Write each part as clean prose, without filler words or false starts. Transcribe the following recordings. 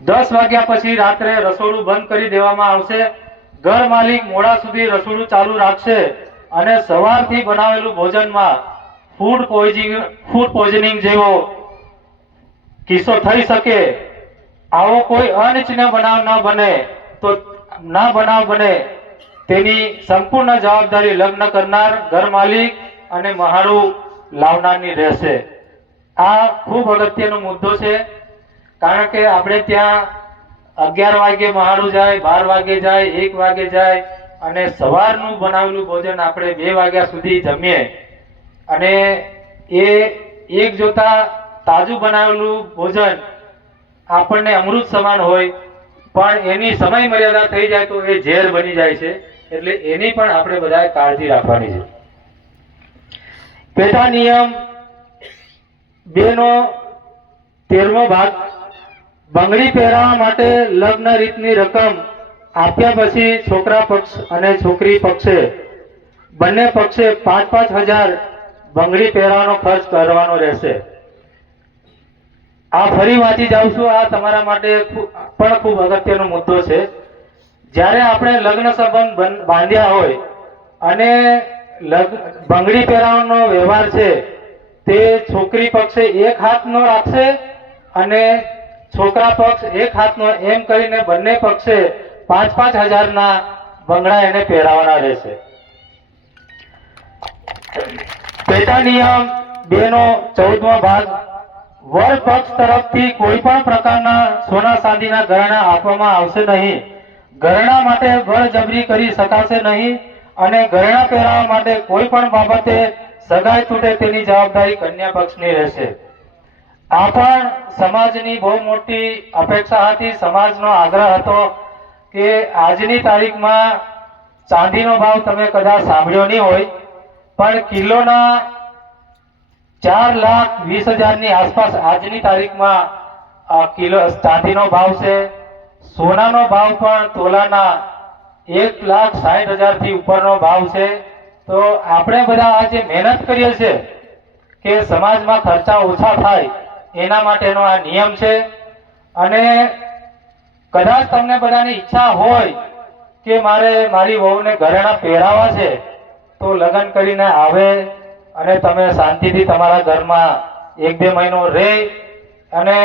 10 વાગ્યા પછી રાત્રે રસોડું બંધ કરી દેવામાં આવશે। ઘર માલિક મોડા સુધી રસોડું ચાલુ રાખશે અને સવારથી બનાવેલું ભોજનમાં ફૂડ પોઈઝનિંગ જેવો કિસ્સો થઈ શકે, આવો કોઈ અનિચ્છનીય બનાવ બને તેની સંપૂર્ણ જવાબદારી લગ્ન કરનાર, ઘર માલિક અને મહાડું લાવનારની રહેશે। આ ખૂબ અગત્યનો મુદ્દો છે, કારણ કે આપણે ત્યાં 11 વાગે મહાડું જાય, 12 વાગે જાય, 1 વાગે જાય અને સવારનું બનાવેલું ભોજન આપણે 2 વાગ્યા સુધી જમીએ અને એ એક જોતા તાજું બનાવેલું ભોજન આપણને અમૃત સમાન હોય, પણ એની સમય મર્યાદા થઈ જાય તો એ ઝેર બની જાય છે। એટલે એની પણ આપણે બધાએ કાળજી રાખવાની છે। પેટા નિયમ 2 નો 13મો ભાગ, બંગડી પહેરાવવા માટે લગ્ન રીતની રકમ આપ્યા પછી છોકરા પક્ષ અને છોકરી પક્ષે બંને પક્ષે 5-5 હજાર બંગડી પહેરાવાનો ખર્ચ કરવાનો રહેશે। આ ફરી વાંચી જાઉં છું, આ તમારા માટે પણ ખૂબ અગત્યનો મુદ્દો છે। જ્યારે આપણે લગ્ન સંબંધ બાંધ્યા હોય અને બંગડી પહેરાવાનો વ્યવહાર છે તે છોકરી પક્ષે એક હાથનો રાખશે અને છોકરા પક્ષ એક હાથનો, એમ કરીને બંને પક્ષે 5-5 હજારના બંગડા એને પહેરાવવાના રહેશે। પેટા નિયમ 2 નો 14મો ભાગ, વર પક્ષ તરફથી કોઈ પણ પ્રકારના સોના ચાંદીના ગહેણા આપવામાં આવશે નહીં। ગહેણા માટે બળજબરી કરી શકાશે નહીં અને ગહેણા પહેરાવવા માટે કોઈ પણ બાબતે સગાઈ તૂટે તેની જવાબદારી કન્યા પક્ષની રહેશે। આ પણ સમાજની બહુ મોટી અપેક્ષા હતી, સમાજનો આગ્રહ હતો કે આજની તારીખમાં ચાંદીનો ભાવ તમે કદાચ સાંભળ્યો નહીં હોય, પણ કિલોના 4,20,000 ની આસપાસ આજની તારીખમાં કિલો ચાંદીનો ભાવ છે। સોનાનો ભાવ પણ તોલાના 1,60,000 થી ઉપરનો ભાવ છે। તો આપણે બધા આજે મહેનત કરીએ છીએ કે સમાજમાં ખર્ચા ઓછા થાય, એના માટેનો આ નિયમ છે। અને કદાચ તમને બધાની ઈચ્છા હોય કે મારે મારી વહુને ઘરેણાં પહેરાવા છે, તો લગ્ન કરીને આવે અને તમે શાંતિથી તમારા ઘરમાં 1-2 મહિનો રહે અને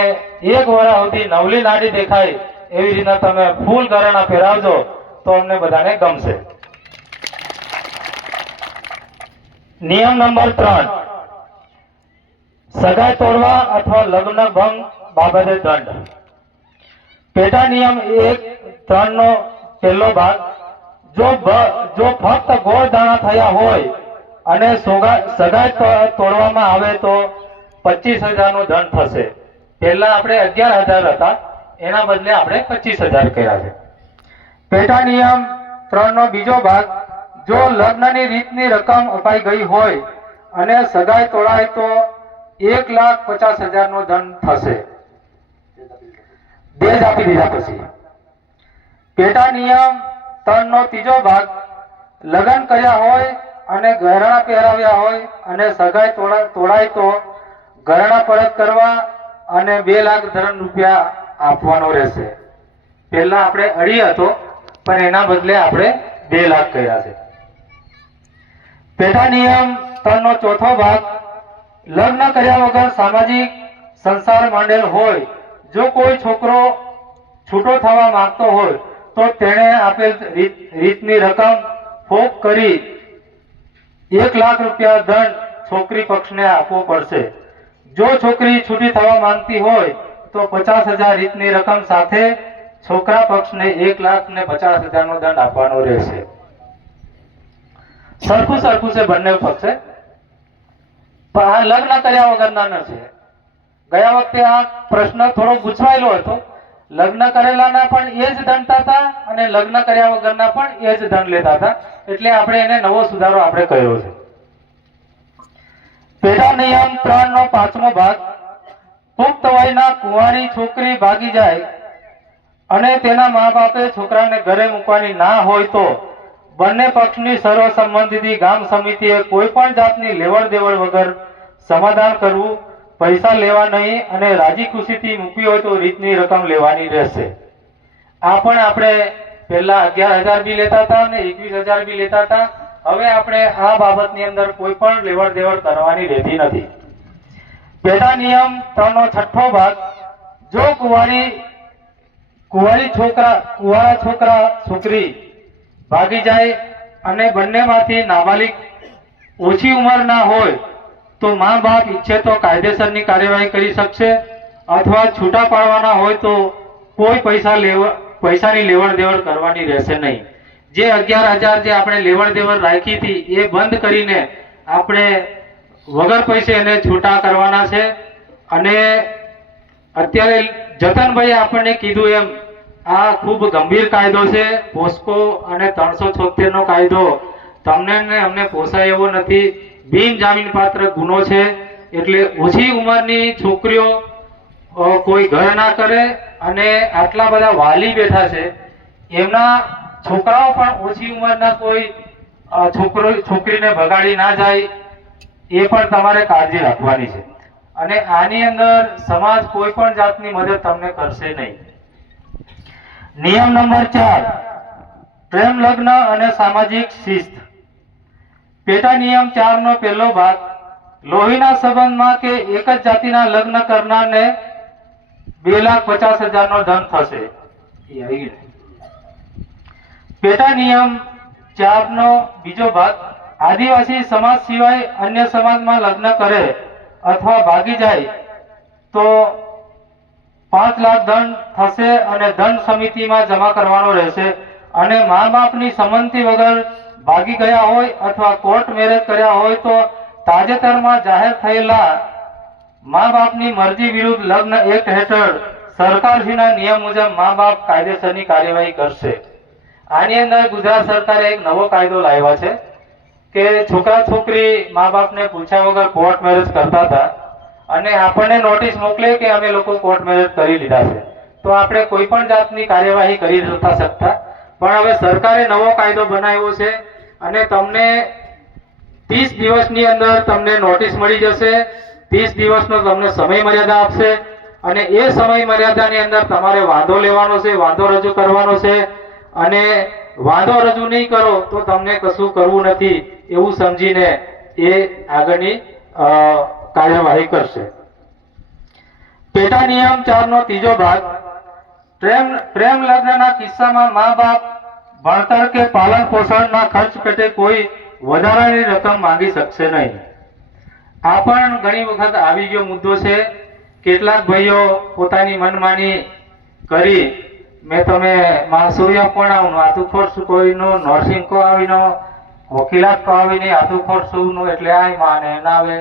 1 વર્ષ સુધી નવલી નાડી દેખાય એવી રીતના તમે ફૂલ ઘરેણાં પહેરાવજો તો અમને બધાને ગમશે। નિયમ નંબર 3, સગાઈ તોડવા અથવા લગ્ન ભંગ બાબતે દંડ। પેટા નિયમ 1-3 નો 1લો ભાગ, જો ફક્ત ગોળ દાણા થયા હોય અને સગાઈ તોડવામાં આવે તો 25,000 નો દંડ થશે। પહેલા આપણે 11,000 હતા, એના બદલે આપણે 25,000 કર્યા છે। પેટા નિયમ 3 નો 2જો ભાગ, જો લગ્નની રીતની રકમ અપાઈ ગઈ હોય અને સગાઈ તોડાય તો 1,50,000 નો દંડ થશે, દહેજ આપી દીધા પછી। પેટા નિયમ 3 નો 3જો ભાગ, લગ્ન કર્યા હોય અને ઘરેણાં પહેરાવ્યા હોય અને સગાઈ તોડાય તો ઘરેણાં પરત કરવા અને 2 લાખ ધન રૂપિયા આપવાનો રહેશે। પહેલા આપણે 2.5 હતો, પણ એના બદલે આપણે 2 લાખ કર્યા છે। પેટા નિયમ 3 નો 4થો ભાગ, લગ્ન કર્યા વગર સામાજિક સંસાર માંડેલ હોય, જો કોઈ છોકરો છૂટો થવા માંગતો હોય તો તેણે આપેલ રીતની રકમ ફોક કરી 1 લાખ રૂપિયા દંડ છોકરી પક્ષને આપવો પડશે। જો છોકરી છૂટી થવા માંગતી હોય તો 50,000 રીતની રકમ સાથે છોકરા પક્ષને 1,50,000 નો દંડ આપવાનો રહેશે। સરખું છે બંને પક્ષે, પણ આ લગ્ન કર્યા વગરના નથી। ગયા વખતે આ પ્રશ્ન થોડો ગૂંચવાયેલો હતો, લગ્ન કરેલાના પણ એ જ દંડ હતા અને લગ્ન કર્યા વગરના પણ એ જ દંડ લેતા હતા, એટલે આપણે એને નવો સુધારો આપણે કર્યો છે। પેટા નિયમ 3 નો 5મો ભાગ, પુખ્ત વયના કુંવારી છોકરી ભાગી જાય અને તેના મા બાપે છોકરાને ઘરે મૂકવાની ના હોય તો બંને પક્ષની સર્વસંમતિથી ગામ સમિતિએ કોઈ પણ જાતની લેવડ દેવડ વગર સમાધાન કરવું પૈસા લેવા નહીં અને રાજી ખુશીથી મૂકવી હોય તો રીતની રકમ લેવાની રહેશે. આ પણ આપણે પહેલા 11,000 બી લેતા હતા અને 21,000 બી લેતા હતા. હવે આપણે આ બાબતની અંદર કોઈ પણ લેવડ દેવડ કરવાની રહેતી નથી. પેટા નિયમ 3 નો 6થો ભાગ, જો કુંવારા છોકરા છોકરી ભાગી જાય અને બંનેમાંથી નાબાલિગ ઓછી ઉંમરના હોય તો મા બાપ ઈચ્છે તો કાયદેસરની કાર્યવાહી કરી શકશે અથવા છૂટા પાડવાના હોય તો કોઈ પૈસાની લેવડ દેવડ કરવાની રહેશે નહીં. જે 11,000 જે આપણે લેવડ દેવડ રાખી હતી એ બંધ કરીને આપણે વગર પૈસે એને છૂટા કરવાના છે. અને અત્યારે જતનભાઈ આપણને કીધું એમ આ ખૂબ ગંભીર કાયદો છે. પોસ્કો અને 376 નો કાયદો તમને ને અમને પોસાય એવો નથી. બિનજામીનપાત્ર ગુનો છે. એટલે ઓછી ઉંમરની છોકરીઓ કોઈ ઘર ના કરે અને આટલા બધા વાલી બેઠા છે એમના છોકરાઓ પણ ઓછી ઉંમરના કોઈ છોકરીને બગાડી ના જાય એ પણ તમારે કાળજી રાખવાની છે. અને આની અંદર સમાજ કોઈ પણ જાતની મદદ તમને કરશે નહીં. નિયમ નંબર 4, પ્રેમ લગ્ન અને સામાજિક શિસ્ત. પેટા નિયમ 4 નો પહેલો ભાગ, લોહીના સંબંધમાં કે એક જ જાતિના લગ્ન કરનારને 2,50,000 નો દંડ થશે. પેટા નિયમ 4 નો બીજો ભાગ, આદિવાસી સમાજ સિવાય અન્ય સમાજમાં લગ્ન કરે અથવા ભાગી જાય તો 5 લાખ દંડ થશે અને દંડ સમિતિમાં જમા કરવાનો રહેશે. અને મા બાપની સંમતિ વગર ભાગી ગયા હોય અથવા કોર્ટ મેરેજ કર્યા હોય તો તાજેતરમાં જાહેર થયેલા મા બાપની મરજી વિરુદ્ધ લગ્ન એક્ટ હેઠળ સરકારશ્રીના નિયમ મુજબ મા બાપ કાયદેસરની કાર્યવાહી કરશે. આની અંદર ગુજરાત સરકારે એક નવો કાયદો લાવ્યો છે કે છોકરા છોકરી મા બાપને પૂછ્યા વગર કોર્ટ મેરેજ કરતા હતા અને આપણને નોટિસ મોકલે કે અમે લોકો કોર્ટ મેરેજ કરી લીધા છે તો આપણે કોઈ પણ જાતની કાર્યવાહી કરી નતા શકતા. પણ હવે સરકારે નવો કાયદો બનાવ્યો છે અને તમને 30 દિવસની અંદર તમને નોટિસ મળી જશે. 30 દિવસનો તમને સમય મર્યાદા આપશે અને એ સમય મર્યાદાની અંદર તમારે વાંધો લેવાનો છે, વાંધો રજૂ કરવાનો છે. અને વાંધો રજૂ નહીં કરો તો તમને કશું કરવું નથી એવું સમજીને એ આગળની કાર્યવાહી કરશે. પેટા નિયમ 4 નો ત્રીજો ભાગ, પ્રેમ લગ્નના કિસ્સામાં મા બાપ ભણતર કે પાલન પોષણના ખર્ચ પેટે કોઈ વધારાની રકમ માંગી શકશે નહીં. આ પણ ઘણી વખત આવી ગયો મુદ્દો છે. કેટલાક ભાઈઓ પોતાની મનમાની કરી મેં તમે સૂર્ય પણ આતું ખોરશું કોઈનું નર્સિંગ કો આવીનો વકીલાત કો આવીને આતું ખોરશું એટલે આ માને ના આવે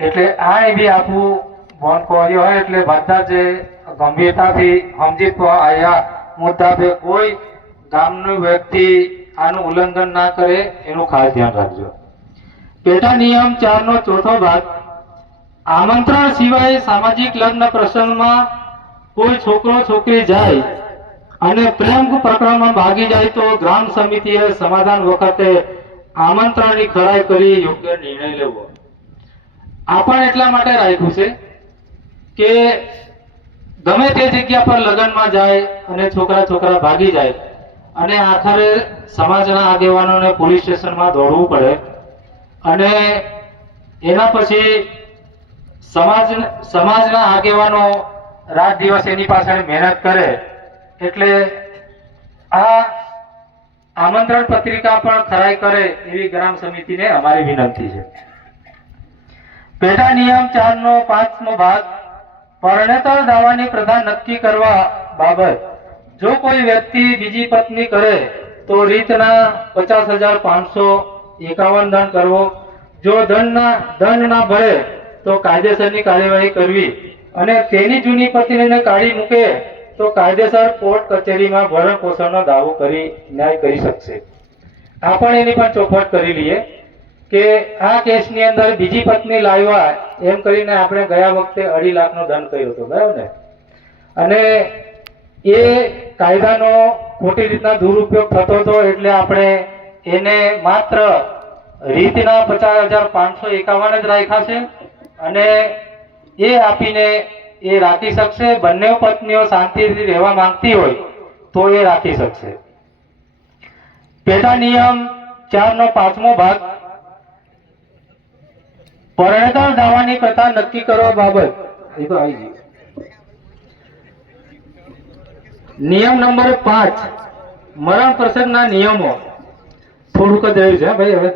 એટલે આ બી આપવું બંધ કર્યો હોય. એટલે બધા જે ગંભીરતાથી સમજી તો આયા મુદ્દા પે કોઈ ગામનું વ્યક્તિ આનું ઉલ્લંઘન ના કરે એનું ખાસ ધ્યાન રાખજો. પેટા નિયમ 4 નો ચોથો ભાગ, આમંત્રણ સિવાય સામાજિક લગ્ન પ્રસંગમાં કોઈ છોકરો છોકરી જાય અને પ્રેમ પ્રકરણમાં ભાગી જાય તો ગ્રામ સમિતિએ સમાધાન વખતે આમંત્રણની ખરાઈ કરી યોગ્ય નિર્ણય લેવો. આ પણ એટલા માટે રાખ્યું છે કે ગમે તે જગ્યા પર લગ્નમાં જાય અને છોકરા ભાગી જાય અને આખરે સમાજના આગેવાનોને પોલીસ સ્ટેશનમાં દોડવું પડે અને એના પછી સમાજના આગેવાનો રાત દિવસ એની પાછળ મહેનત કરે. એટલે આ આમંત્રણ પત્રિકા પણ ખરાઈ કરે એવી ગ્રામ સમિતિને અમારી વિનંતી છે. પેટા નિયમ 4 નો 5મો ભાગ, પરણેતર દાવાની પ્રથા નક્કી કરવા બાબત, જો કોઈ વ્યક્તિ બીજી પત્ની કરે તો રીતના 50,551 દંડ કરવો. જો દંડ ના ભરે તો કાયદેસરની કાર્યવાહી કરવી અને તેની જૂની પત્નીને કાઢી મૂકે તો કાયદેસર કોર્ટ કચેરીમાં ભરણ પોષણનો દાવો કરી ન્યાય કરી શકશે. આ પણ એની પણ ચોખવટ કરી લઈએ કે આ કેસની અંદર બીજી પત્ની લાવ્યા એમ કરીને આપણે ગયા વખતે 2.5 લાખનો દંડ કર્યો હતો, બરાબર ને? અને એ કાયદાનો ખોટી રીતના દુરુપયોગ થતો હતો એટલે આપણે એને માત્ર રીતના 50,551 જ રાખ્યા છે અને એ આપીને એ રાખી શકશે. બંને પત્નીઓ શાંતિથી રહેવા માંગતી હોય તો એ રાખી શકશે. પેટા નિયમ 4નો 5મો ભાગ, પરણેતર દાવાની પ્રથા નક્કી કરવા બાબત. એ તો આવી ગયું. નિયમ નંબર 5, મરણ પ્રસંગના નિયમો. થોડુંક જ રહ્યું છે ભાઈ. હવે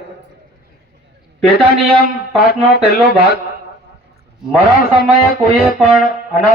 પેટા નિયમ 5નો 1લો ભાગ, મરણ સમયે કોઈએ પણ અનાથ